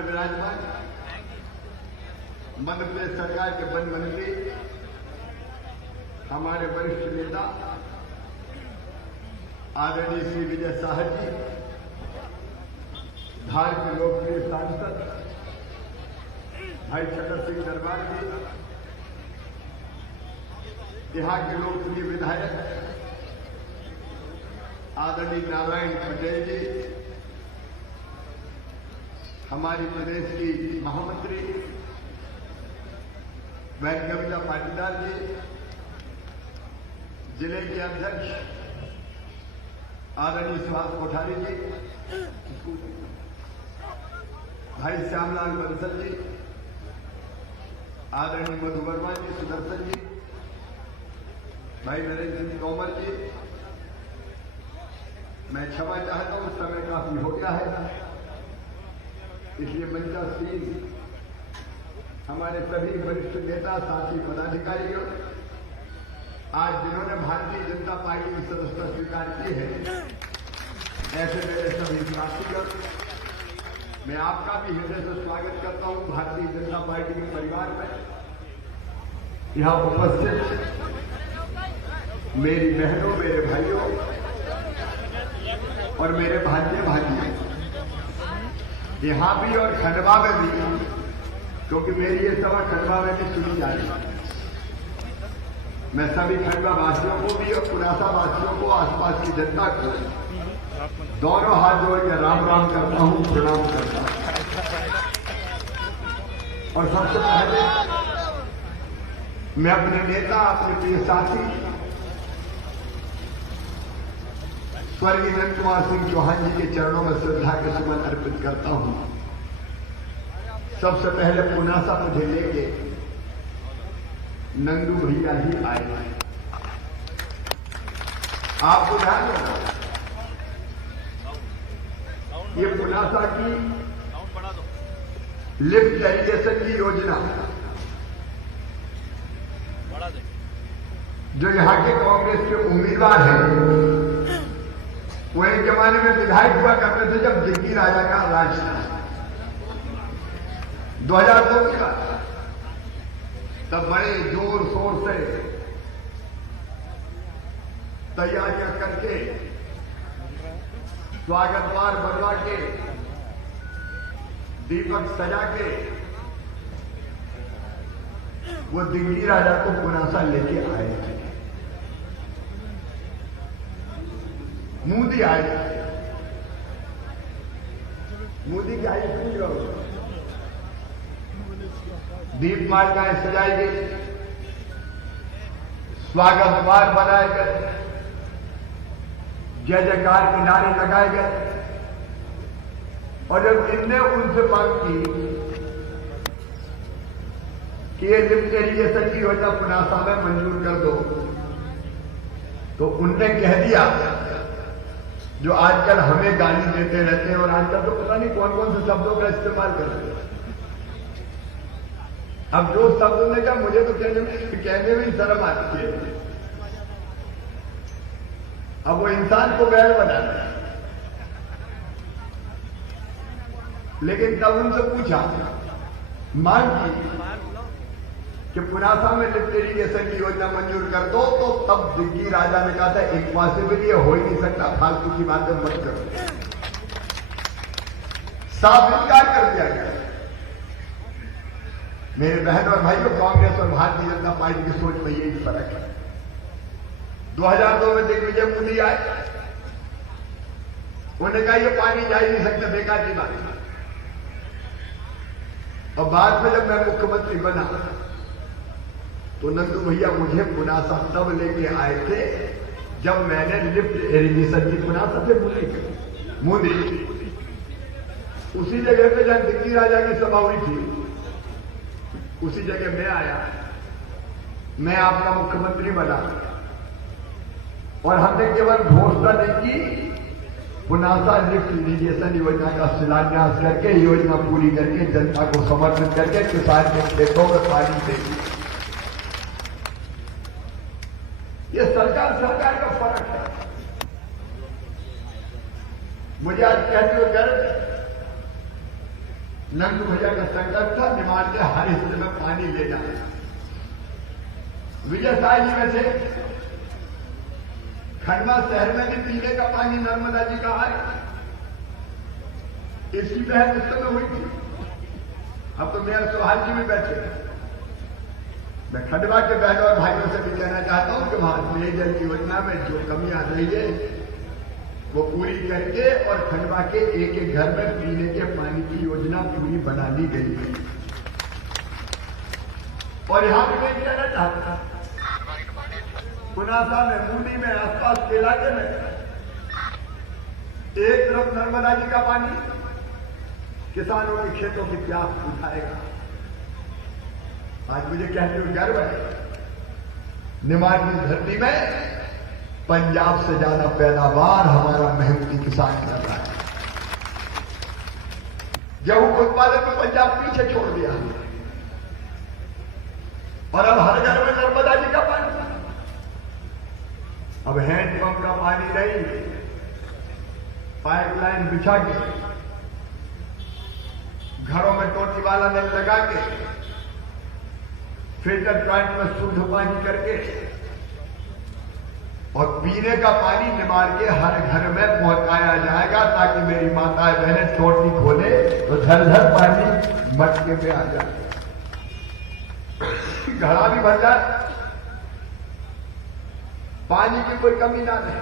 पर विराजमान मध्य प्रदेश सरकार के वन मंत्री, हमारे वरिष्ठ नेता आदरणीय श्री विजय साहब जी, धार के लोकप्रिय सांसद भाई चटर सिंह दरबार जी, यहाँ के लोकप्रिय विधायक आदरणीय नारायण पटेल जी, हमारी प्रदेश की महामंत्री बहन कविता पाटीदार जी, जिले के अध्यक्ष आदरणीय सुभाष कोठारी जी, भाई श्यामलाल बंसल जी, आदरणीय मधु वर्मा जी, सुदर्शन जी, भाई नरेंद्र सिंह तोमर जी, मैं क्षमा चाहता हूं, समय काफी हो गया है, इसलिए मंचासीन हमारे सभी वरिष्ठ नेता साथी पदाधिकारियों, आज जिन्होंने भारतीय जनता पार्टी की सदस्यता स्वीकार की है, ऐसे मेरे सभी साथीगण, मैं आपका भी हृदय से स्वागत करता हूं भारतीय जनता पार्टी के परिवार में। यहां उपस्थित मेरी बहनों, मेरे भाइयों और मेरे भांजे भांजियों, यहां भी और खंडवा में भी, क्योंकि मेरी ये सभा खंडवा में भी सुनी जा रही है। मैं सभी खंडवा वासियों को भी और पुरासा वासियों को, आसपास की जनता को दोनों हाथ जोड़ के राम राम करता हूं, प्रणाम करता हूं। और सबसे पहले मैं अपने नेता, अपने प्रिय साथी स्वर्गीय नंद कुमार सिंह चौहान जी के चरणों में श्रद्धा के सुमन अर्पित करता हूं। सबसे पहले पुनासा मुझे लेके नंदू भैया ही आए। आपको ध्यान रखना, ये पुनासा की लिफ्ट इरिगेशन की योजना जो यहाँ के कांग्रेस के उम्मीदवार हैं, वो एक जमाने में विधायक हुआ करते थे जब दिग्गी राजा का राज था, 2002 की बात। तब बड़े जोर शोर से तैयारियां करके, स्वागत द्वार बनवा के, दीपक सजा के वो दिग्गी राजा को पुनासा लेके आए थे। मोदी आए, मोदी की आई सुन लो, दीपमालिकाएं सजाई गई, स्वागत द्वार बनाए गए, जय जयकार के नारे लगाए गए। और जब इनने उनसे मांग की कि ये लिफ्ट इरिगेशन की योजना पुनासा में मंजूर कर दो, तो उनने कह दिया, जो आजकल हमें गाली देते रहते हैं, और आजकल तो पता नहीं कौन कौन से शब्दों का इस्तेमाल करते हैं। अब जो शब्द ने कहा, मुझे तो कहने में ही शर्म आती है। अब वो इंसान को बैल बनाना है। लेकिन तब उनसे पूछा, मांग की कि पुनासा में लिफ्ट इरिगेशन की योजना मंजूर कर दो, तो तब दिग्गी राजा ने कहा था, इम्पॉसिबल, ये हो ही नहीं सकता, फालतू की बातें मत करो। साफ इनकार कर दिया गया। मेरे बहन और भाइयों, कांग्रेस और भारतीय जनता पार्टी की सोच में यही फर्क है। 2002 में दिग्विजय मोदी आए, उन्होंने कहा ये पानी जा ही नहीं सकता, बेकार की बात। और बाद में जब मैं मुख्यमंत्री बना, तो नंदू भैया मुझे पुनासा तब लेके आए थे जब मैंने लिफ्ट इरिगेशन की पुनासा से मोदी उसी जगह पे जब दिग्गी राजा की सभा हुई थी, उसी जगह मैं आया, मैं आपका मुख्यमंत्री बना, और हमने केवल घोषणा नहीं की, पुनासा लिफ्ट इरिगेशन योजना का शिलान्यास करके, योजना पूरी करके, जनता को समर्पित करके, किसान के खेतों में पानी देगी। ये सरकार का फर्क है। मुझे आज कहते हुए गर्व है नंदू भैया का संकल्प था निमाड़ के हर हिस्से में पानी ले जाना। विजय साई जी में से खंडवा शहर में भी पीने का पानी नर्मदा जी का आए, इसकी बहस उस समय हुई थी। अब तो मेयर सुहाल जी भी बैठे हैं। मैं खंडवा के बहनों और भाइयों से भी कहना चाहता हूं कि वहां पेयजल की योजना में जो कमी आ रही है वो पूरी करके और खंडवा के एक एक घर में पीने के पानी की योजना पूरी बना ली गई है। और यहां भी मैं कहना चाहता हूं पुनासा में, मूली में, आसपास के इलाके में एक तरफ नर्मदा जी का पानी किसानों के खेतों की प्यास बुझाएगा। आज मुझे कहते हुए गर्व है, निमाड़ की धरती में पंजाब से ज्यादा पैदावार हमारा मेहनती किसान कर रहा है। गेहूं के उत्पादन में पंजाब पीछे छोड़ दिया और अब हर घर में नर्मदा जी का पानी। अब हैंडपंप का पानी नहीं, पाइपलाइन बिछा के, घरों में टोटी वाला नल लगा के, फिल्टर प्लांट में शुद्ध पानी करके और पीने का पानी निमाड़ के हर घर में पहुंचाया जाएगा, ताकि मेरी माताएं बहनें टोटी खोले तो धर धर पानी मटके में आ जाए, घड़ा भी भर जाए, पानी की कोई कमी ना रहे।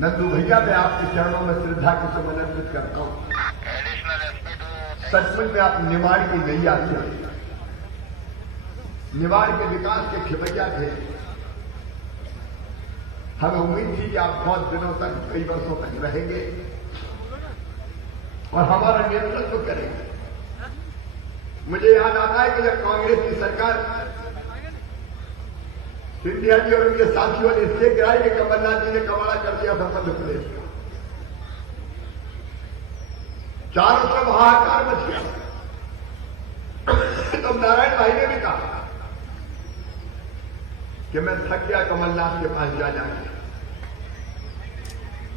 नंदू भैया मैं आपके चरणों में श्रद्धा के सुमन अर्पित करता हूं। सचमुच में आप निमाड़ की गैया थे, निमाड़ के विकास के खिवैया थे। हमें उम्मीद थी कि आप बहुत दिनों तक, कई वर्षों तक रहेंगे और हमारा नेतृत्व करेंगे। मुझे याद आता है कि जब कांग्रेस की सरकार सिंधिया जी और उनके साथियों ने इससे गिराई कि कमलनाथ जी ने कबाड़ा कर दिया था मध्य प्रदेश का, चारों तरफ हाहाकार मच गया। तो नारायण भाई ने भी कहा कि मैं थक गया कमलनाथ के पास जा जाके।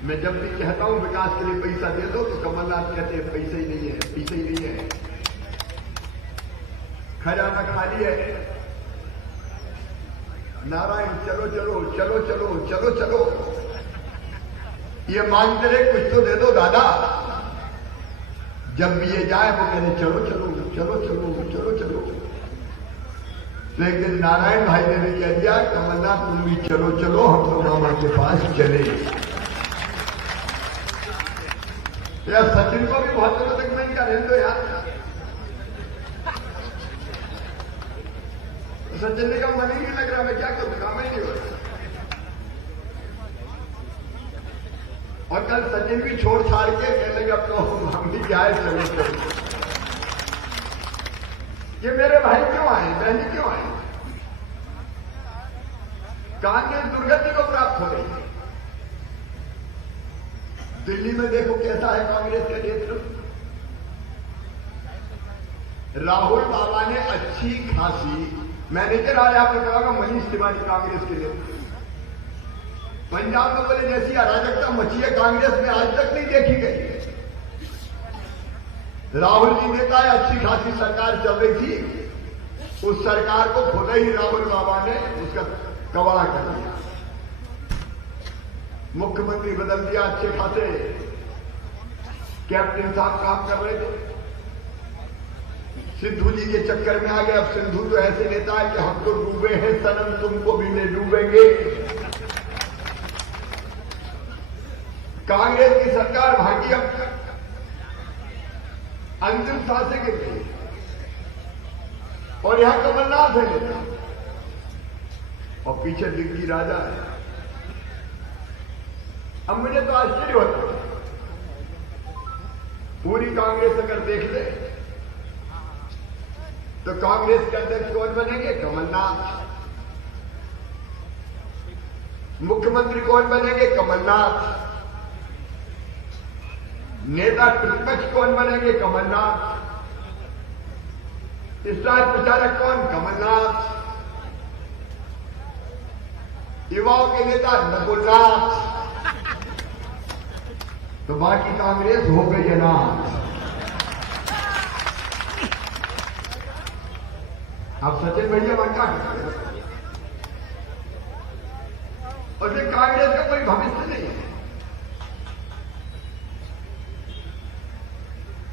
मैं जब भी कहता हूं विकास के लिए पैसा दे दो तो कमलनाथ कहते हैं पैसे ही नहीं है, पैसे ही नहीं है, खजाना खाली है। नारायण चलो चलो चलो चलो चलो चलो, ये मांगते रहे कुछ तो दे दो दादा। जब भी ये जाए वो कहते चलो चलो चलो चलो चलो चलो। तो एक दिन नारायण भाई ने भी कह दिया कमलनाथ तुम भी चलो चलो, हम तो मामा के पास चले। यार सचिन को भी बहुत दिनों तक नहीं करें तो यार, सचिन का मन ही नहीं लग रहा, मैं क्या करूं, काम ही नहीं हो रहा। और कल सचिन भी छोड़ छाड़ के कहने लगा अब तो हम भी क्या है, चलो चलो। ये मेरे भाई क्यों आए, बहनी क्यों आई? कांग्रेस दुर्गति को प्राप्त हो रही है। दिल्ली में देखो कैसा है कांग्रेस का नेतृत्व। राहुल बाबा ने अच्छी खासी, मैनेजर आया आपने कहा मनीष तिवारी कांग्रेस के नेतृत्व, पंजाब में बोले जैसी अराजकता मची है कांग्रेस में आज तक नहीं देखी गई। राहुल जी नेता है, अच्छी खासी सरकार चल रही थी, उस सरकार को खुद ही राहुल बाबा ने उसका कबाड़ा कर दिया, मुख्यमंत्री बदल दिया, अच्छे खासे कैप्टन साहब काम कर रहे थे, सिद्धू जी के चक्कर में आ गए। अब सिद्धू तो ऐसे नेता है कि हम तो डूबे हैं सनम, तुमको भी ले डूबेंगे। कांग्रेस की सरकार भागी, अब अंतिम सांसें गिर गई और यहां कमलनाथ है नेता और पीछे डिग्गी राजा है। अब मुझे तो आश्चर्य होता है, पूरी कांग्रेस अगर देख ले तो कांग्रेस के अध्यक्ष कौन बनेंगे? कमलनाथ। मुख्यमंत्री कौन बनेंगे? कमलनाथ। नेता प्रतिपक्ष कौन बनेंगे? कमलनाथ। स्टार प्रचारक कौन? कमलनाथ। युवाओं के नेता नकुलनाथ। तो बाकी कांग्रेस हो गई अनाथ। अब सचिन भैया वंका और ये कांग्रेस का कोई भविष्य नहीं है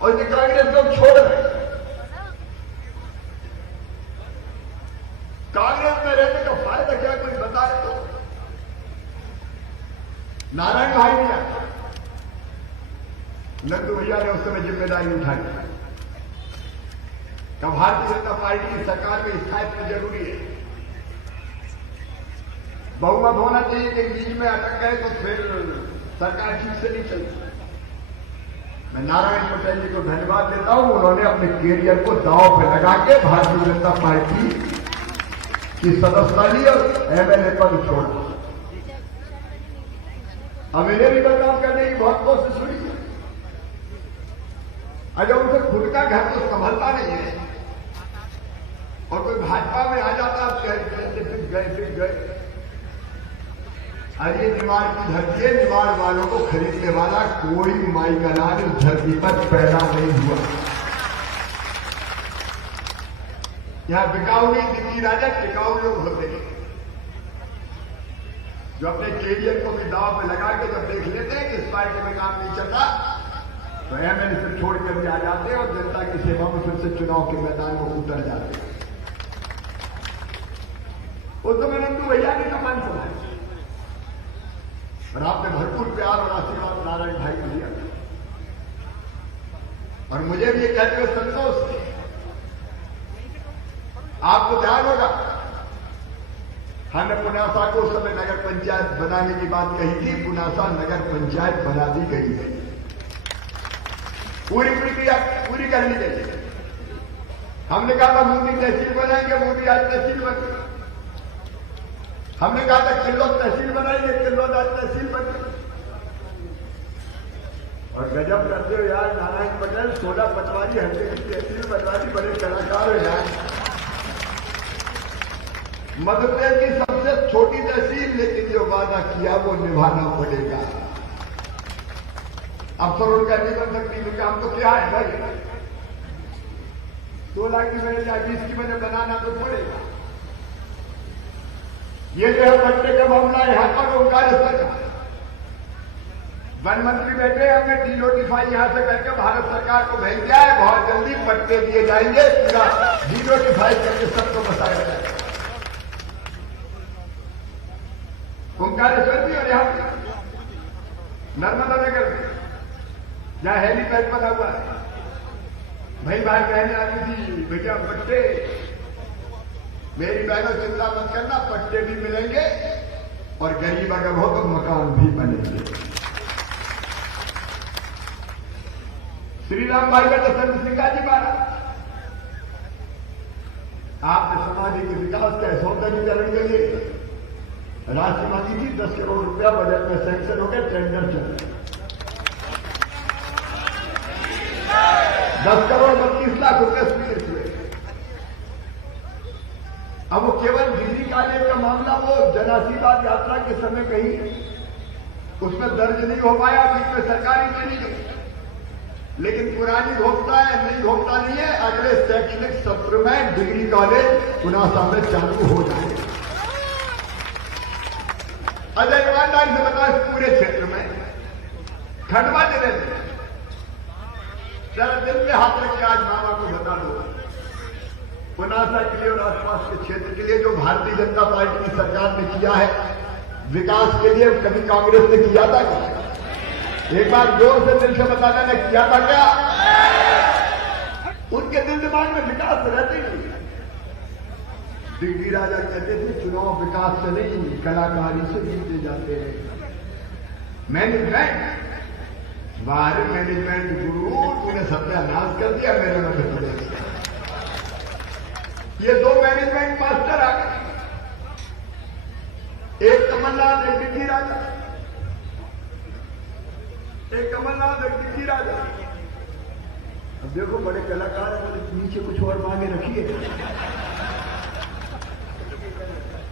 और ये कांग्रेस लोग छोड़ रहे हैं। कांग्रेस में रहने का फायदा क्या कोई बताए तो। नारायण भाई ने नंदू भैया ने उस समय जिम्मेदारी उठाई। तो भारतीय जनता पार्टी की सरकार में स्थायित्व जरूरी है, बहुमत होना चाहिए कि बीच में अटक गए तो फिर सरकार ठीक से नहीं चलती। मैं नारायण पटेल जी को धन्यवाद देता हूं, उन्होंने अपने कैरियर को दांव पे लगा के भारतीय जनता पार्टी की सदस्यता ली और एमएलए पद छोड़ा। अब इन्हें भी बदनाम करने की बहुत कोशिश हुई है। अगर उनसे खुद का घर तो संभलता नहीं है और कोई भाजपा में आ जाता फिर गए। अरे निवाड़ की धरती है, निवाड़ वालों को खरीदने वाला कोई माई का लाल इस धरती पर पैदा नहीं हुआ। यहां बिकाऊ नहीं दिल्ली राजा, टिकाऊ लोग होते हैं जो अपने कैरियर को भी दांव पे लगा के जब देख लेते हैं कि इस पार्टी में काम नहीं चल रहा तो एमएलए से छोड़कर भी आ जाते हैं और जनता की सेवा में फिर से चुनाव के मैदान में उतर जाते हैं। वो तो मैंने नंदू भैया ने कमान सुना है और आपने भरपूर प्यार और आशीर्वाद नारायण भाई को दिया और मुझे भी ये कहते हुए संतोष। आपको ध्यान होगा हमने पुनासा को उस समय नगर पंचायत बनाने की बात कही थी। पुनासा नगर पंचायत बना दी गई है, पूरी प्रक्रिया पूरी कर ली गई। हमने कहा था मोदी तहसील बनाएंगे, मोदी आज तहसील बन गई। हमने कहा था किल्लोद तहसील बनाएंगे, किल्लोद आज तहसील बन गई। और गजब करते हो यार नारायण पटेल, 16 पटवारी हल्के की तहसील बनवा दी। बड़े कलाकार हो यार। मध्य प्रदेश की सबसे छोटी तहसील, लेकिन जो वादा किया वो निभाना पड़ेगा। अफसर उनका नहीं बन सकती क्योंकि हम तो क्या है भाई, 2 लाख की मैंने 20 की मैंने बनाना तो पड़ेगा। ये जो है पट्टे का मामला यहां पर ओंकार सरकार वन मंत्री बैठे, हमने डी-नोटिफाई यहां से करके भारत सरकार को भेज दिया है। बहुत जल्दी पट्टे दिए जाएंगे, पूरा डी-नोटिफाई करके सबको बताया जाएगा। ओंकारेश्वर भी और यहां नर्मदा नगर में जहां हेलीपैड बना हुआ है, भाई बाहर कहने आती थी बेटा पट्टे, मेरी बहनों चिंता मत करना, पट्टे भी मिलेंगे और गरीब अगर हो तो मकान भी बनेंगे। श्री राम भाई का तो संत सिंह जी महाराज, आपने समाधि के विकास के सौंदर्यीकरण के लिए राशि मांगी थी, 10 करोड़ रुपया बजट में सैंक्शन हो गया, टेंडर चल रहा। 10 करोड़ 32 लाख रुपए स्वीकृत हुए। अब वो केवल डिग्री कॉलेज का मामला वो जनाशीर्वाद यात्रा के समय कहीं उसमें दर्ज नहीं हो पाया, बीच में सरकार ही चली गई। लेकिन पुरानी घोषणा है, नई घोषणा नहीं है। अगले शैक्षणिक सत्र में डिग्री कॉलेज पुनासा में चालू हो जाएगा। अजय ईमानदारी से बताओ, इस पूरे क्षेत्र में खंडवा जिले में जरा दिल में हाथ रख के आज मामा को बता दो, पुनासा के लिए और आसपास के क्षेत्र के लिए जो भारतीय जनता पार्टी की सरकार ने किया है विकास के लिए, कभी कांग्रेस ने किया था क्या? एक बार जोर से दिल से बताना ने किया था क्या? उनके दिल दिमाग में विकास रहते नहीं। डिग्री राजा कहते थे चुनाव विकास से नहीं कलाकारी से जीते जाते हैं। मैनेजमेंट, बाहर मैनेजमेंट गुरु तूने सत्यानाश कर दिया मेरे मध्य प्रदेश। ये 2 मैनेजमेंट मास्टर आ गए, एक कमलनाथ, एक डिग्री राजा। एक कमलनाथ, एक डिग्री राजा। अब देखो बड़े कलाकार हैं, नीचे कुछ और मांगे रखिए,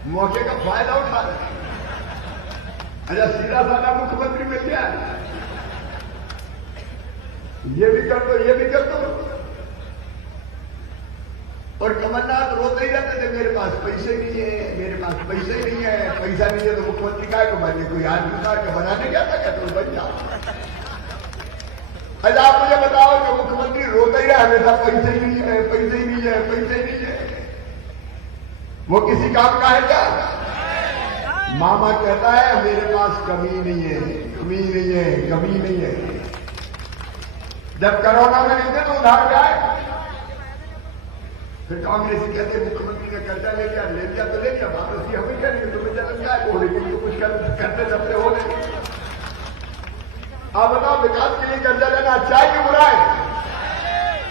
मौके का फायदा उठा रहे। अच्छा सीधा साधा मुख्यमंत्री मिल गया, ये भी कर दो, ये भी कर दो। और कमलनाथ रोते ही रहते थे मेरे पास पैसे नहीं है, मेरे पास पैसे नहीं है, पैसा नहीं है तो मुख्यमंत्री काय को बने, कोई आदमी का के बनाने क्या था, क्या तुम बन जाओ। अच्छा आप मुझे बताओ कि मुख्यमंत्री रोता ही रहा हमेशा, पैसे ही नहीं है, पैसे ही नहीं है, पैसे ही नहीं है, वो किसी काम का है क्या? मामा कहता है मेरे पास कमी नहीं है, कमी नहीं है, कमी नहीं है। जब कोरोना में नहीं थे तो उधार जाए, फिर कांग्रेस कहते मुख्यमंत्री ने कर्जा ले लिया तो ले लिया, वापस हमें क्या नहीं, तुम्हें जलन क्या है, तो कुछ करते सबसे हो रहे। आप बताओ विकास के लिए कर्जा लेना अच्छा है कि बुरा है?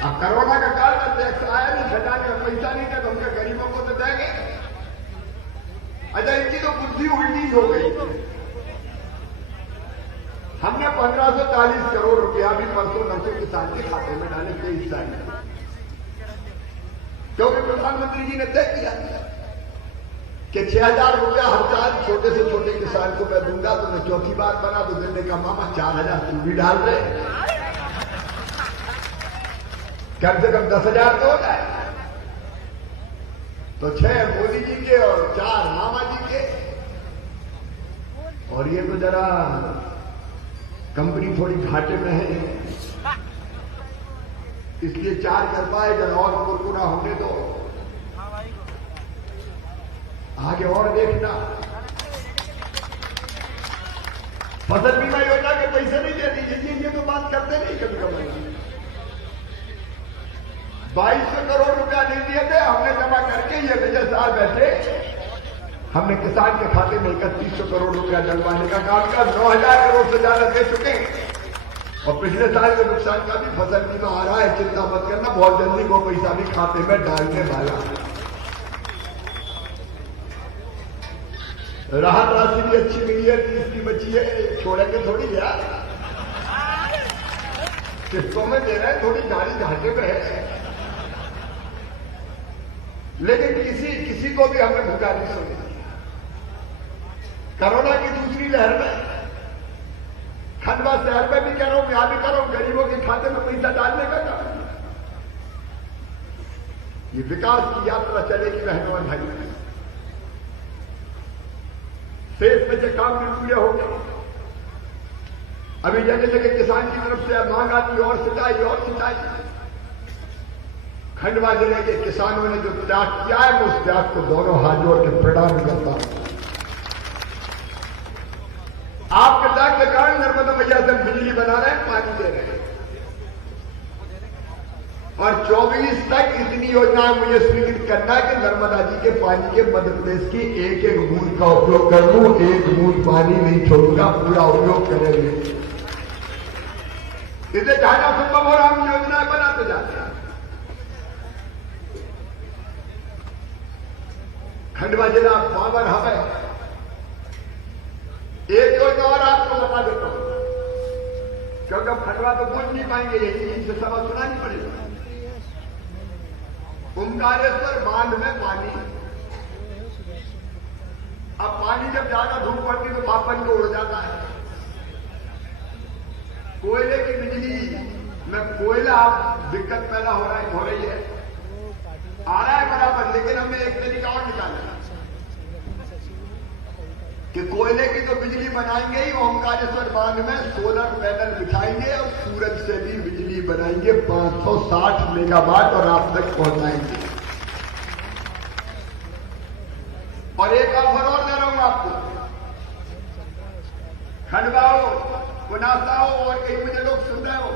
अब कोरोना का काल में टैक्स आया नहीं, घटाने का पैसा नहीं था तो उनके गरीबों को तो देंगे। अच्छा इनकी तो बुद्धि उल्टी हो गई। हमने 1540 करोड़ रुपया भी परसों नौसे किसान के खाते में डाले 23 तारीख, क्योंकि प्रधानमंत्री जी ने तय किया कि 6000 रुपया हर साल छोटे से छोटे किसान को मैं दूंगा, तो मैं चौथी बार बना तो देने का मामा 4000 तू भी डाल रहे, कम से कम 10,000 तो हो जाए। तो 6 मोदी जी के और 4 मामा जी के, और ये तो जरा कंपनी थोड़ी घाटे में है, इसलिए 4 कर पाए, जरा और कुरकुरा होने दो, आगे और देखना। फसल बीमा योजना के पैसे नहीं दे दीजिए, ये तो बात करते नहीं कभी कभी। 2200 करोड़ रुपया नहीं दिए थे, हमने जमा करके ये विजय साल बैठे हमने किसान के खाते में 3100 करोड़ रुपया डलवाने का काम किया, 9000 करोड़ से ज्यादा दे चुके हैं। और पिछले साल के नुकसान का भी फसल बीमा आ रहा है, चिंता मत करना, बहुत जल्दी वो पैसा भी खाते में डालने वाला है। राहत राशि भी अच्छी मिली है, 30 की बची है, छोड़ेंगे थोड़ी यार, किस्तों में दे रहे हैं, थोड़ी गाड़ी घाटे में है, लेकिन किसी को भी हमने भूखा नहीं सोने दिया। कोरोना की दूसरी लहर में खंडवा शहर में भी कह रहा हूं, यहां भी कर रहा हूं, गरीबों के खाते में पैसा डालने का काम, ये विकास की यात्रा चलेगी बहनों और भाई। शेष में से काम भी पूरे हो गए। अभी जगह जगह किसान की तरफ से मांग आती और सिंचाई और सिंचाई। खंडवा जिले के किसानों ने जो त्याग किया है, उस त्याग को दोनों हाथ जोड़ के प्रणाम करता हूं। आपके त्याग के कारण नर्मदा मैया से बिजली बना रहे हैं, पानी दे रहे हैं, और 24 तक इतनी योजनाएं मुझे स्वीकृत करना है कि नर्मदा जी के पानी के मध्य प्रदेश की एक एक बूंद का उपयोग कर लूं, एक बूंद पानी नहीं छोड़ूंगा, पूरा उपयोग करेंगे। इसे जहां संभव हो रहा हम योजनाएं बनाते जाते हैं। खंडवा जिला पावर हब है। एक योजना और आपको बता देता हूं, क्योंकि अब खंडवा तो पहुंच नहीं पाएंगे, यही इनसे सवाल सुनानी पड़ेगा। ओंकारेश्वर बांध में पानी, अब पानी जब ज्यादा धूप पड़ती तो पापन को उड़ जाता है। कोयले की बिजली में कोयला दिक्कत पैदा हो रही है, आ रहा है बराबर, लेकिन हमने एक तरीका और निकाला कि कोयले की तो बिजली बनाएंगे ही, ओंकारेश्वर बांध में सोलर पैनल बिछाएंगे और सूरज से भी बिजली बनाएंगे 560 मेगावाट और आप तक पहुंचाएंगे। और एक ऑफर और दे रहा हूं आपको, खंडवा हो, पुनासा हो और कहीं मुझे लोग सुन रहे हो,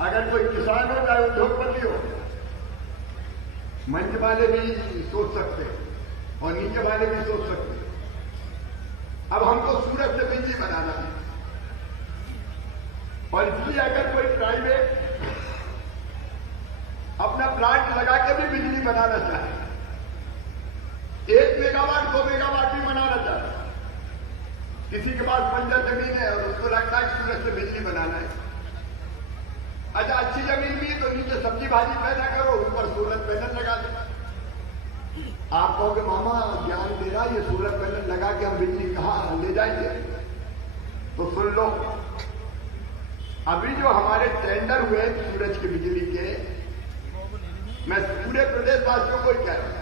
अगर कोई किसान हो चाहे उद्योगपति हो, मंच वाले भी सोच सकते और नीचे वाले भी सोच सकते। अब हमको सूरज से बिजली बनाना है, और इसलिए अगर कोई प्राइवेट अपना प्लांट लगा के भी बिजली बनाना चाहे, 1 मेगावाट 2 मेगावाट भी बनाना चाहे, किसी के पास बंजर जमीन है और उसको लगता है सूरज से बिजली बनाना है, अच्छा अच्छी जमीन भी है तो नीचे सब्जी भाजी पैदा करो, ऊपर सोलर पैनल लगा दो। आप कहोगे मामा ज्ञान दे रहा, ये सोलर पैनल लगा के हम बिजली कहां ले जाएंगे? तो सुन लो, अभी जो हमारे टेंडर हुए सूरज की बिजली के, मैं पूरे प्रदेशवासियों को ही कह रहा हूं,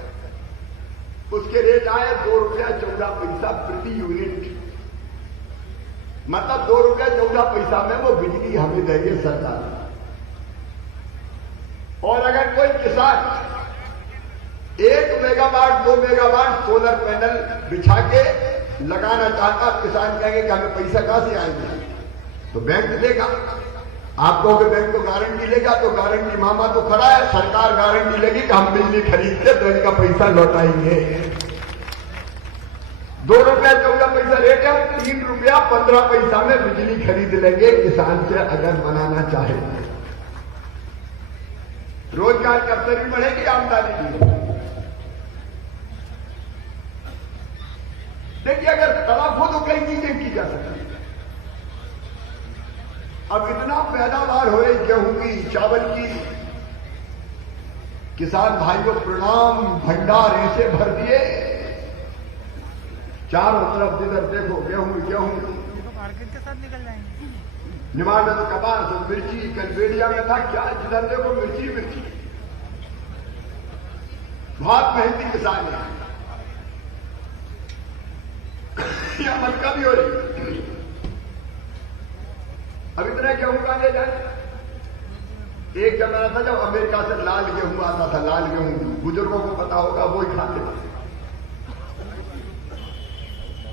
उसके रेट आए ₹2.14 प्रति यूनिट, मतलब ₹2.14 में वो बिजली हमें देंगे सरकार। और अगर कोई किसान 1 मेगावाट 2 मेगावाट सोलर पैनल बिछा के लगाना चाहता, किसान कहेंगे कि हमें पैसा कहां से आएंगे, तो बैंक देगा। आप कहोगे बैंक तो गारंटी लेगा, तो गारंटी मामा तो खड़ा है, सरकार गारंटी लेगी कि हम बिजली खरीदते बैंक का पैसा लौटाएंगे। ₹2.14 रेट है, ₹3.15 में बिजली खरीद लेंगे किसान से अगर बनाना चाहे। रोजगार की अवसर भी बढ़ेगी, आमदनी भी। देखिए अगर तलब हो तो कई चीजें की जा सकती है। अब इतना पैदावार हो रही गेहूं की, चावल की, किसान भाइयों प्रणाम, भंडार ऐसे भर दिए, चारों तरफ जिधर देखो गेहूं गेहूं। मार्केट के साथ निकल जाएंगे। निमाड़ में तो कपास, मिर्ची, कलबेड़िया में था क्या, जिधर देखो मिर्ची मिर्ची। बहुत मेहनती किसान है। यह मक्का भी हो रही। अब इतना गेहूं कहां ले जाए। एक जमाना था जब अमेरिका से लाल गेहूं आता था, लाल गेहूं, बुजुर्गों को पता होगा, वो ही खाते थे।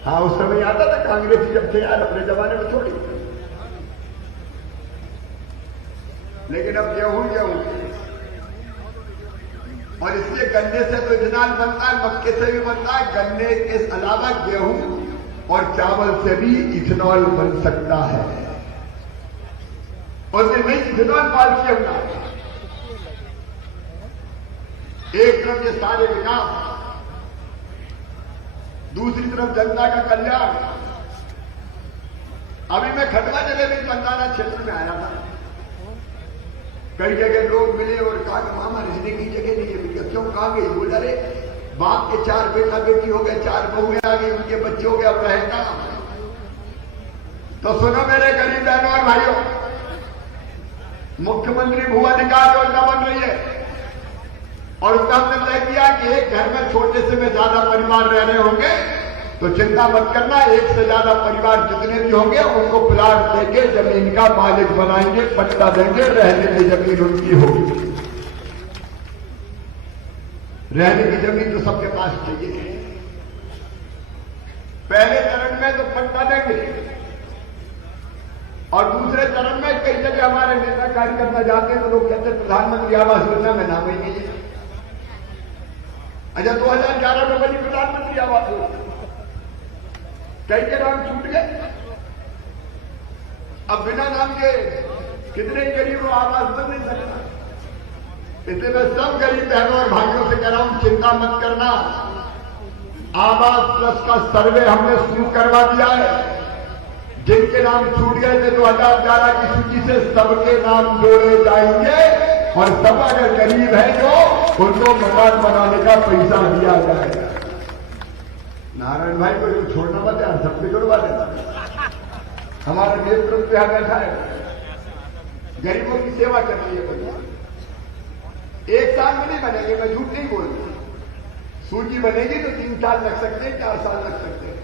हाँ उस समय आता था, कांग्रेसी जब थे यार अपने जमाने में थोड़ी। लेकिन अब गेहूं गेहूं, और इसलिए गन्ने से तो इथेनॉल बनता है, मक्के से भी बनता है, गन्ने के अलावा गेहूं और चावल से भी इथेनॉल बन सकता है। और नहीं इथेनॉल पॉलिसी अपना, एक तरफ ये सारे विकास, दूसरी तरफ जनता का कल्याण। अभी मैं खटवा जिले में पंदाना क्षेत्र में आया था, कई जगह लोग मिले और कहा कि मामा रहने की जगह नहीं है। क्यों, कहा गई? बोला रे बाप के 4 बेटा बेटी हो गए, 4 बहुएं आ गई, उनके बच्चे हो गए, अब रहना। तो सुनो मेरे गरीब बहनों और भाइयों, मुख्यमंत्री भू अधिकार योजना बन रही है और उसका हमने तय किया कि एक घर में छोटे से में ज्यादा परिवार रह रहे होंगे तो चिंता मत करना, एक से ज्यादा परिवार जितने भी होंगे उनको प्लाट देके जमीन का मालिक बनाएंगे, पट्टा देंगे, रहने की जमीन उनकी होगी। रहने की जमीन तो सबके पास चाहिए। पहले चरण में तो पट्टा देंगे और दूसरे चरण में कई जगह हमारे नेता कार्यकर्ता जाते हैं तो लोग कहते हैं प्रधानमंत्री आवास योजना में नाम ही नहीं है। अच्छा 2011 में बनी प्रधानमंत्री आवास योजना, कई के नाम छूट गए। अब बिना नाम के कितने गरीब आवास बन नहीं सकता। इसलिए मैं सब गरीब बहनों और भाइयों से कह रहा हूं, चिंता मत करना। आवास प्लस का सर्वे हमने शुरू करवा दिया है। जिनके नाम छूट गए थे 2011 की सूची से सबके नाम जोड़े जाएंगे और सब अगर गरीब है जो उनको मकान बनाने का पैसा दिया जाएगा। नारायण भाई को जो छोड़ना मत यार, सबको जोड़वा देना। हमारा नेतृत्व यहां बैठा है, गरीबों की सेवा करनी है। एक साल में नहीं बनेंगे, मैं झूठ नहीं बोल रहा। सूची बनेगी तो 3 साल लग सकते हैं, 4 साल लग सकते हैं,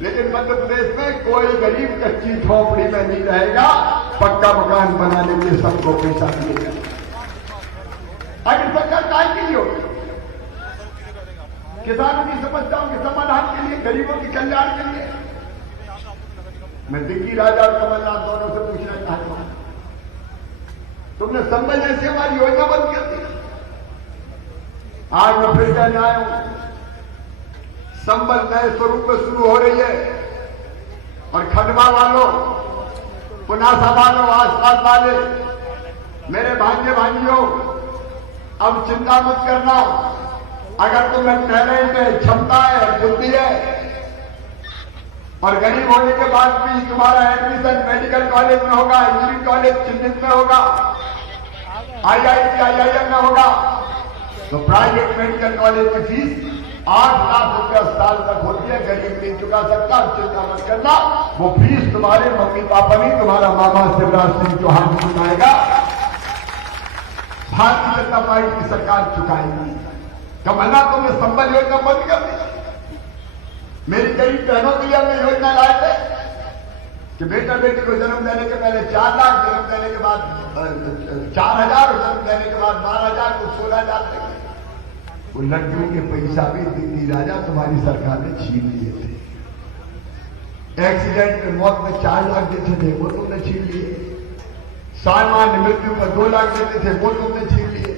लेकिन मध्य प्रदेश में कोई गरीब कच्ची झोपड़ी में नहीं रहेगा। पक्का मकान बनाने के लिए सबको पैसा दिएगा। अगर सरकार काय के लिए होगी? किसानों की समस्याओं के समाधान के लिए, गरीबों के कल्याण के लिए। मैं दिग्गी राजा और कमलनाथ दोनों से पूछना चाहता हूं, तुमने संबल जैसी हमारी योजना बंद कर दी। आज मैं फिर कहने आया हूं, संबल नए स्वरूप में शुरू हो रही है और खंडवा वालों, पुनासा वालों, आसपास वाले मेरे भांजे भांजियों, अब चिंता मत करना। अगर तुम्हें टैलेंट है, क्षमता है, बुद्धि है और गरीब होने के बाद भी तुम्हारा एडमिशन मेडिकल कॉलेज में होगा, इंजीनियरिंग कॉलेज चिन्हित में होगा, IIT IIM में होगा, तो प्राइवेट मेडिकल कॉलेज की फीस 8 लाख रुपया साल तक होती है। गरीब नहीं चुका सकता, चिंता मत करना। वो फीस तुम्हारे मम्मी पापा नहीं, तुम्हारा मामा शिवराज सिंह चौहान चुकाएगा। भारतीय जनता पार्टी की सरकार चुकाएगी। कमलनाथ तुमने संबल योजना बंद कर दी। मेरी गरीब बहनों के लिए हमने योजना लाए थे कि बेटा बेटी को जन्म देने के पहले 4 लाख, जन्म देने के बाद 4,000, जन्म देने के बाद 12,000 को 16,000 देंगे। वो लड्डू के पैसा भी दिल्ली राजा तुम्हारी सरकार ने छीन लिए थे। एक्सीडेंट में मौत में 4 लाख देते थे, वो तुमने छीन लिए। सामान्य मृत्यु पर 2 लाख देते थे, वो तुमने छीन लिए।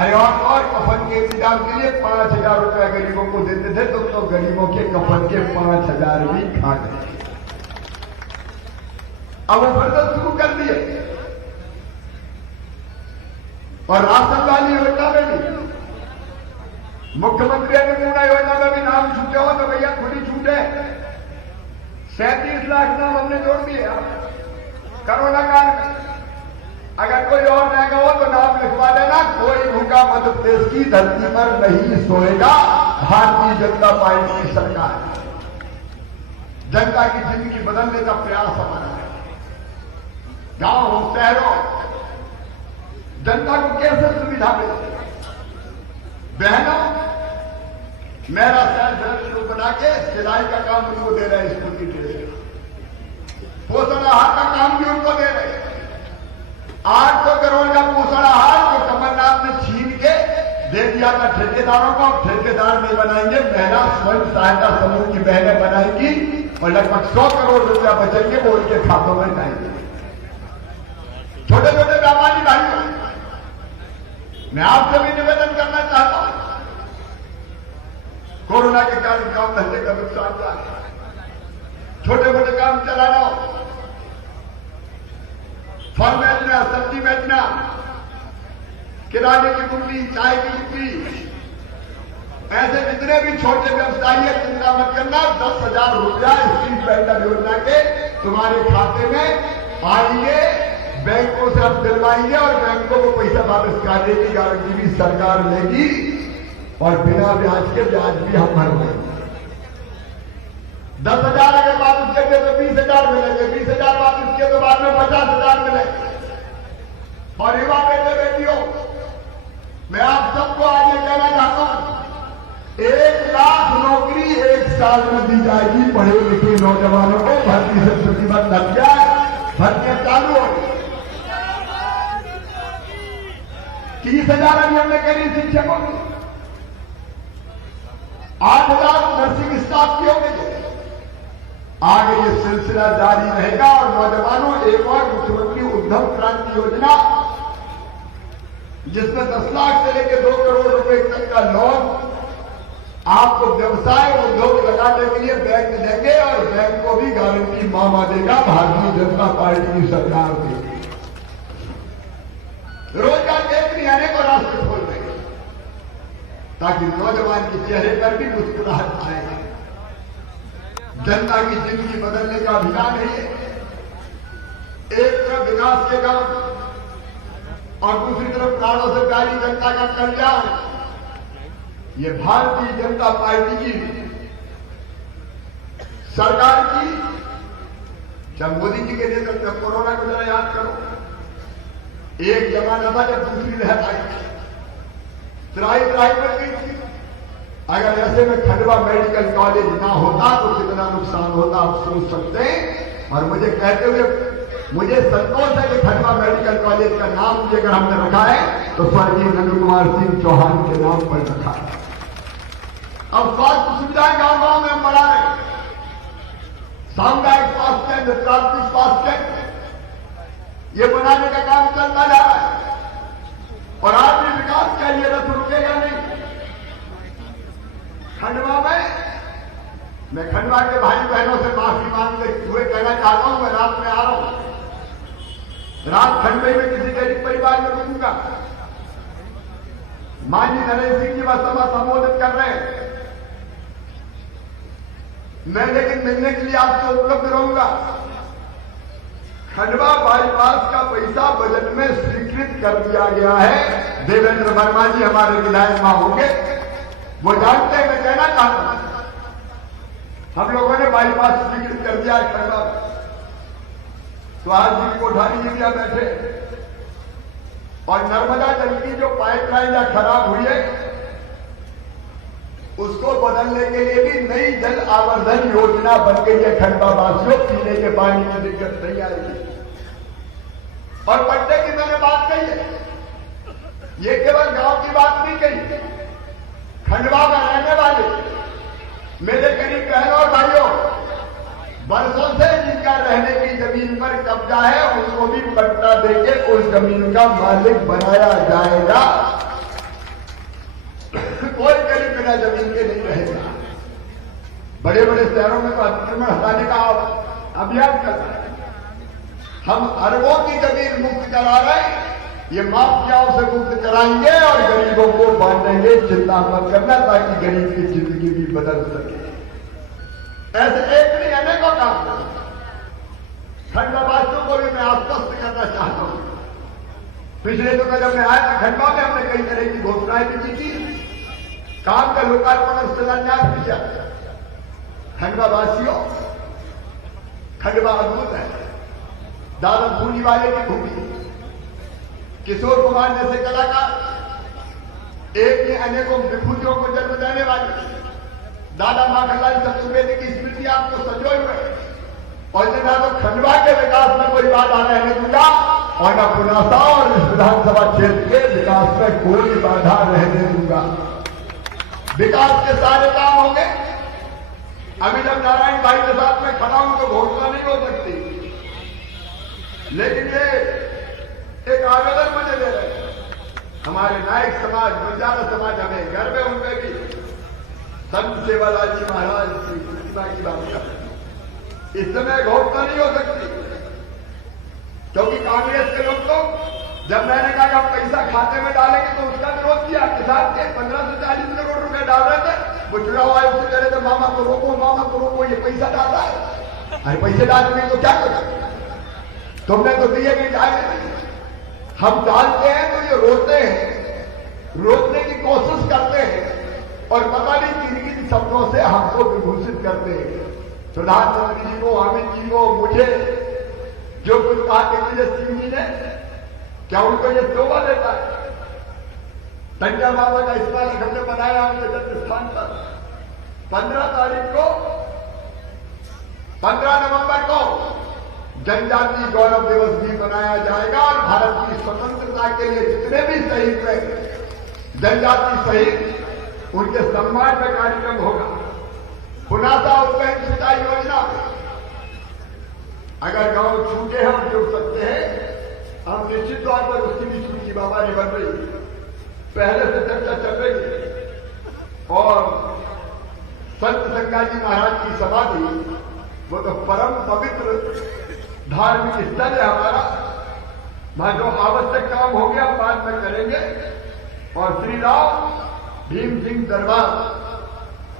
अरे और कफन के इंतजाम के लिए 5,000 रुपया गरीबों को देते थे, तुम तो गरीबों के कफन के 5,000 भी खा गए। अब वो बर्दाश्त शुरू कर दिए। और राशन वाली योजना में भी मुख्यमंत्री अन्नपूर्णा योजना में भी नाम छूटे हो तो भैया खुद ही छूटे। 37 लाख नाम हमने जोड़ दिए कोरोना काल में। अगर कोई और रहेगा हो तो नाम लिखवा देना। कोई भूखा मध्य प्रदेश की धरती पर नहीं सोएगा। भारतीय जनता पार्टी की सरकार जनता की जिंदगी बदलने का प्रयास हमारा है। गांव हो शहरों, जनता को कैसे सुविधा मिले। बहनों, मेरा सेल्फ ग्रुप बना के सिलाई का काम उनको दे रहे हैं, स्कूल की ड्रेस का। पोषण आहार का काम भी उनको दे रहे हैं। 800 करोड़ का पोषण आहार जो कमलनाथ ने छीन के दे दिया था ठेकेदारों को, ठेकेदार नहीं बनाएंगे, महिला स्वयं सहायता समूह की बहनें बनाएंगी और लगभग 100 करोड़ रुपया बचेंगे, वो उनके खातों में जाएंगे। छोटे छोटे व्यापारी भाइयों, मैं आपसे भी निवेदन करना चाहता हूं। कोरोना के कारण काम धंधे का नुकसान हुआ है। छोटे मोटे काम चलाना हो, फल बेचना, सब्जी बेचना, किराने की गुमटी, चाय की गुमटी, ऐसे जितने भी छोटे व्यवसायी है चिंता मत करना। 10,000 रुपया स्ट्रीट वेंडर योजना के तुम्हारे खाते में आएंगे। बैंकों से आप दिलवाएंगे और बैंकों को पैसा वापस कराने की गारंटी भी सरकार लेगी और बिना ब्याज के ब्याज भी हम भरवाएंगे। 10,000 अगर वापस देंगे तो 20,000 मिलेंगे, 20,000 वापस किए तो बाद में 50,000 मिलेंगे। और युवा बेटे बेटियों, मैं आप सबको आज ये कहना चाहता हूं, 1 लाख नौकरी 1 साल में दी जाएगी पढ़े लिखे नौजवानों को। भर्ती से प्रतिबंध हट जाए, भर्तियां चालू हो। 30,000 अभी हमने करी शिक्षकों की, 8,000 नर्सिंग स्टाफ की हो गई। आगे ये सिलसिला जारी रहेगा। और नौजवानों, एक और मुख्यमंत्री उद्यम क्रांति योजना, जिसमें 10 लाख से लेकर 2 करोड़ रुपए तक का लोन आपको व्यवसाय और उद्योग लगाने के लिए बैंक देंगे और बैंक को भी गारंटी मामा देगा। भारतीय जनता पार्टी की सरकार देगी। रोजगार के लिए अनेकों रास्ते खोल देंगे ताकि नौजवान के चेहरे पर भी मुस्कुराहट आएगा। जनता की जिंदगी बदलने का अभियान है। एक तरफ विकास के काम और दूसरी तरफ प्राणों से प्यारी जनता का कल्याण। ये भारतीय जनता पार्टी की सरकार की, जब मोदी जी के नेतृत्व में कोरोना को जरा याद करो। एक जमाना था जब दूसरी लहर आई, त्राही बढ़ गई थी। अगर ऐसे में खंडवा मेडिकल कॉलेज ना होता तो कितना नुकसान होता आप सोच सकते हैं। और मुझे कहते हुए मुझे संतोष है कि खंडवा मेडिकल कॉलेज का नाम भी अगर हमने रखा है तो स्वर्गीय नंद कुमार सिंह चौहान के नाम पर रखा है। अब स्वास्थ्य सुविधाएं गांव गांव में हम बढ़ा रहे हैं। सामुदायिक स्वास्थ्य केंद्र, प्राथमिक स्वास्थ्य केंद्र, ये बनाने का काम चलता जा रहा है। और आज भी विकास का ये रथ रुकेगा नहीं। खंडवा में मैं खंडवा के भाई बहनों से माफी मांगते हुए कहना चाहता हूं, मैं रात में आ रहा हूं। रात खंडवे में किसी गरीब परिवार में रुकूंगा। माननीय नरेंद्र सिंह जी वह सभा संबोधित कर रहे हैं। मैं लेकिन मिलने के लिए आपसे उपलब्ध रहूंगा। खंडवा बाईपास का पैसा बजट में स्वीकृत कर दिया गया है। देवेंद्र वर्मा जी हमारे विधायक वहां होंगे, वो जानते हैं। मैं कहना चाहता हूं, हम लोगों ने बाईपास स्वीकृत कर दिया है खंडवा। सुहास जी कोठारी जी भी बैठे, और नर्मदा जल की जो पाइपलाइन खराब हुई है उसको बदलने के लिए भी नई जल आवर्धन योजना बन गई है। खंडवा वासियों, पीने के पानी में दिक्कत नहीं आएगी। और पट्टे की मैंने बात कही है, ये केवल गांव की बात नहीं कही। खंडवा में रहने वाले मेरे गरीब बहनों और भाइयों, वर्षों से जिनका रहने की जमीन पर कब्जा है उनको भी पट्टा देके उस जमीन का मालिक बनाया जाएगा। कोई गरीब बिना जमीन के नहीं रहेगा। बड़े बड़े शहरों में तो अतिक्रमण हटाने का अभियान चल रहा है। हम अरबों की जमीन मुक्त करा रहे हैं, ये माफियाओं से मुक्त कराएंगे और गरीबों को बांटेंगे। चिंता मत करना, ताकि गरीब की जिंदगी भी बदल सके। ऐसे एक नहीं अनेकों काम खंडवा वासियों को भी मैं आश्वस्त करना चाहता हूं। पिछले दिनों जब मैं आया था खंडवा में, हमने कई तरह की घोषणाएं भी की थी, काम का लोकार्पण और शिलान्यास भी किया। खंडवा वासियों, खंडवा अद्भुत है। दादा भूली वाले की भूमि, किशोर कुमार जैसे कलाकार, एक ने अनेकों विभूतियों को जन्म देने वाले दादा माखनलाल चतुर्वेदी की स्मृति आपको संजोए हुए। और ना तो खंडवा के विकास में कोई बाधा रहने दूंगा और न पुनासा और इस विधानसभा क्षेत्र के विकास में कोई बाधा रहने दूंगा। विकास के सारे काम होंगे। अभी जब नारायण भाई के साथ में खड़ा हूं तो घोषणा नहीं हो सकती, लेकिन ये एक आवेदन मुझे दे रहे हैं। हमारे नायक समाज, गुर्जर समाज, हमें गर्व है उनमें भी। संत सेवालाल जी महाराज की प्रतिमा की बात कर रहे हैं। इस समय घोषणा नहीं हो सकती, क्योंकि कांग्रेस के लोग तो जब मैंने कहा कि हम पैसा खाते में डालेंगे तो उसका विरोध किया। किसान के 15 से 40 करोड़ रुपए डाल रहे थे, वो चुनाव आयोग से कह रहे थे मामा को रोको, मामा को रोको, ये पैसा डाल रहा है। अरे पैसे डालने में तो क्या करें, तुमने तो दिए नहीं, डाले। हम डालते हैं तो ये रोते हैं, रोकने की कोशिश करते हैं और पता नहीं किन किन शब्दों से हमको विभूषित करते हैं। प्रधानमंत्री जी को, अमित जी को, मुझे जो कुछ कहा कि सिंह जी ने, क्या उनको ये शोभा देता है? टंडा बाबा का स्मारक हमने बनाया उनके जन्म स्थान पर 15 तारीख को, 15 नवंबर को जनजातीय गौरव दिवस भी मनाया जाएगा। और भारत की स्वतंत्रता के लिए जितने भी शहीद हुए, जनजाति शहीद, उनके सम्मान में कार्यक्रम होगा। पुनासा उत्पन्न सिंचाई योजना, अगर गांव छूटे हैं और जुड़ सकते हैं, हम निश्चित तौर पर उसकी भी सूची बाबा ने बन रही, पहले से चर्चा चल रही है। और संत संगाजी महाराज की समाधि, वो तो परम पवित्र धार्मिक स्थल है हमारा। वहां जो आवश्यक काम हो गया बाद में करेंगे। और श्री राम भीम सिंह दरबार,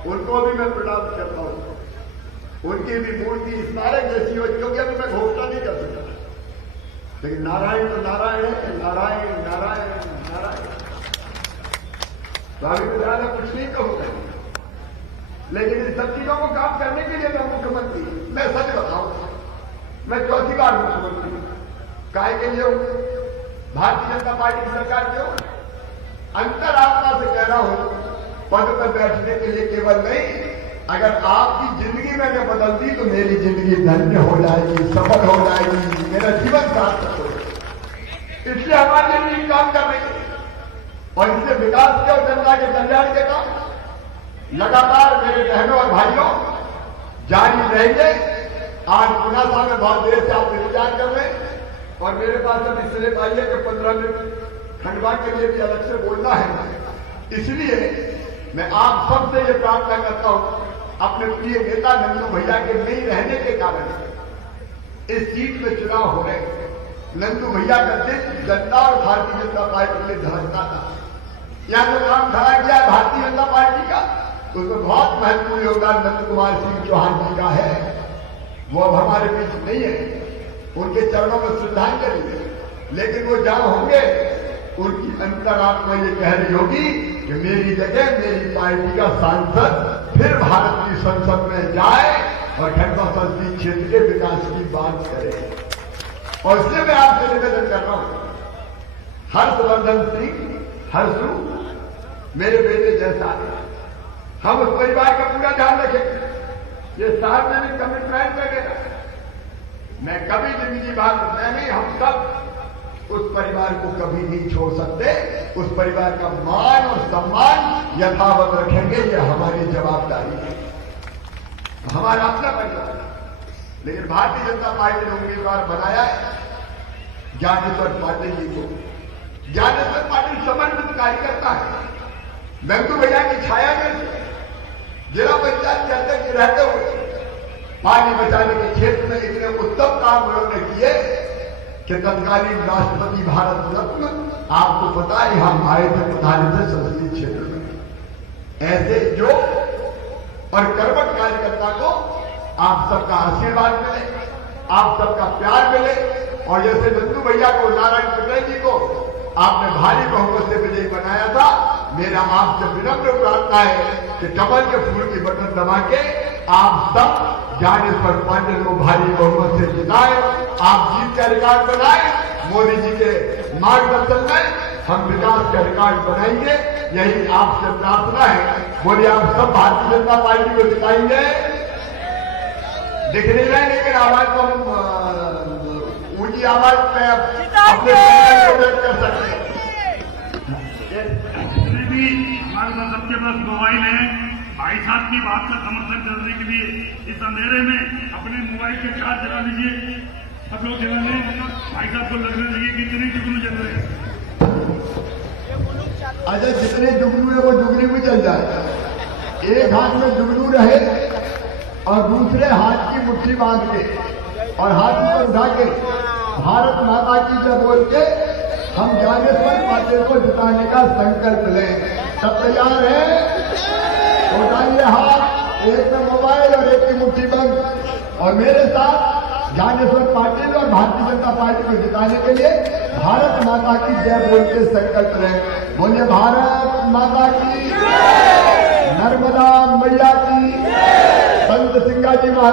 उनको भी मैं प्रणाम करता हूं। उनकी भी मूर्ति स्मारक जैसी हो, क्योंकि अभी मैं घोषणा नहीं कर सकता, लेकिन नारायण तो नारायण है, नारायण नारायण नारायण। स्वामी को ज्यादा कुछ नहीं कहूंगा, लेकिन इन सब चीजों को काम करने के लिए मैं मुख्यमंत्री, मैं सच बताऊं, मैं चौथी बार मुख्यमंत्री हूं। काहे के लिए हूं? भारतीय जनता पार्टी की सरकार क्यों? अंतरात्मा से कह रहा हूं, पद पर बैठने के लिए केवल नहीं, अगर आपकी जिंदगी मैंने बदल दी तो मेरी जिंदगी धन्य हो जाएगी, सफल हो जाएगी, मेरा जीवन सार्थक हो जाएगा। इसलिए हमारे लिए काम कर रही है और इससे विकास के और जनता के कल्याण के काम लगातार मेरे बहनों और भाइयों जारी रहेंगे। आज पुनासा में बहुत देर से आप इंतजार कर रहे हैं और मेरे पास अब इसलिए आई है कि 15 मिनट खंडवा के लिए भी अलग से बोलना है। इसलिए मैं आप सबसे ये प्रार्थना करता हूं, अपने प्रिय नेता नंदू भैया के नहीं रहने के कारण इस सीट में चुनाव हो रहे हैं। नंदू भैया का दिल जनता और भारतीय जनता पार्टी के लिए धड़कता था। यहां जो नाम खड़ा किया भारतीय जनता पार्टी का, उसमें बहुत महत्वपूर्ण योगदान नंद कुमार सिंह चौहान जी का है। वो अब हमारे बीच नहीं है, उनके चरणों में श्रद्धांजलि है, लेकिन वो जहां होंगे उनकी अंतरात्मा ये कह रही होगी कि मेरी जगह मेरी पार्टी का सांसद फिर भारत की संसद में जाए और खंडवा संसदीय क्षेत्र के विकास की बात करे। और इसलिए मैं आपसे निवेदन कर रहा हूं, हर्षवर्धन सिंह हर्षू मेरे बेटे जैसा है। हम उस परिवार का पूरा ध्यान रखेंगे। ये साहब ने भी कमिटमेंट वगैरह मैं कभी जिंदगी भर मैं नहीं, हम सब उस परिवार को कभी नहीं छोड़ सकते। उस परिवार का मान और सम्मान यथावत रखेंगे। ये हमारी जवाबदारी है, हमारा अपना परिवार है। लेकिन भारतीय जनता पार्टी ने उम्मीदवार बनाया है ज्ञानेश्वर पाटिल जी को। ज्ञानेश्वर पाटिल समर्पित कार्यकर्ता है। नंदू भैया की छाया में जिला पंचायत के अध्यक्ष रहते हुए पानी बचाने के क्षेत्र में इतने उत्तम काम उन्होंने किए कि तत्कालीन राष्ट्रपति भारत रत्न आपको पता है हम आए थे, पधारे थे संसदीय क्षेत्र में। ऐसे जो और कर्मठ कार्यकर्ता को आप सबका आशीर्वाद मिले, आप सबका प्यार मिले। और जैसे नंदू भैया को, नारायण पटेल जी को आपने भारी बहुमत से विजयी बनाया था, मेरा आपसे विनम्र प्रार्थना है कि कमल के फूल की बटन दबा के आप सब ज्ञानेश्वर पाटिल को भारी बहुमत से जिताए, आप जीत का रिकॉर्ड बनाए। मोदी जी के मार्गदर्शन में हम विकास का रिकॉर्ड बनाएंगे, यही आपसे प्रार्थना है। बोलिए आप सब भारतीय जनता पार्टी को जिताएंगे। दिख नहीं रहे लेकिन आवाज को हम ऊंची आवाज में अपने व्यक्त कर सकते हैं। हमारे पास सबके पास मोबाइल है। भाई साहब की बात का समर्थन करने के लिए इस अंधेरे में अपने मोबाइल के चार्ज जला लीजिए। सब लोग जला लें। भाई साहब को लगने लगे कि इतने जुगनू जल रहे हैं। अच्छा, जितने जुगनू है वो जुगनी भी चल जाए। एक हाथ में जुगनू रहे और दूसरे हाथ की मुट्ठी बांध के और हाथ ऊपर उठा के भारत माता की जय बोल के हम ज्ञानेश्वर पाटिल को जिताने का संकल्प लें। सब तैयार है? उठाइए हाथ, एक में मोबाइल और एक की मुट्ठी बंद, और मेरे साथ ज्ञानेश्वर पाटिल और भारतीय जनता पार्टी को जिताने के लिए भारत माता की जय बोल के संकल्प लें। बोलिए भारत माता की, नर्मदा मैया की, संत सिंगाजी महाराज।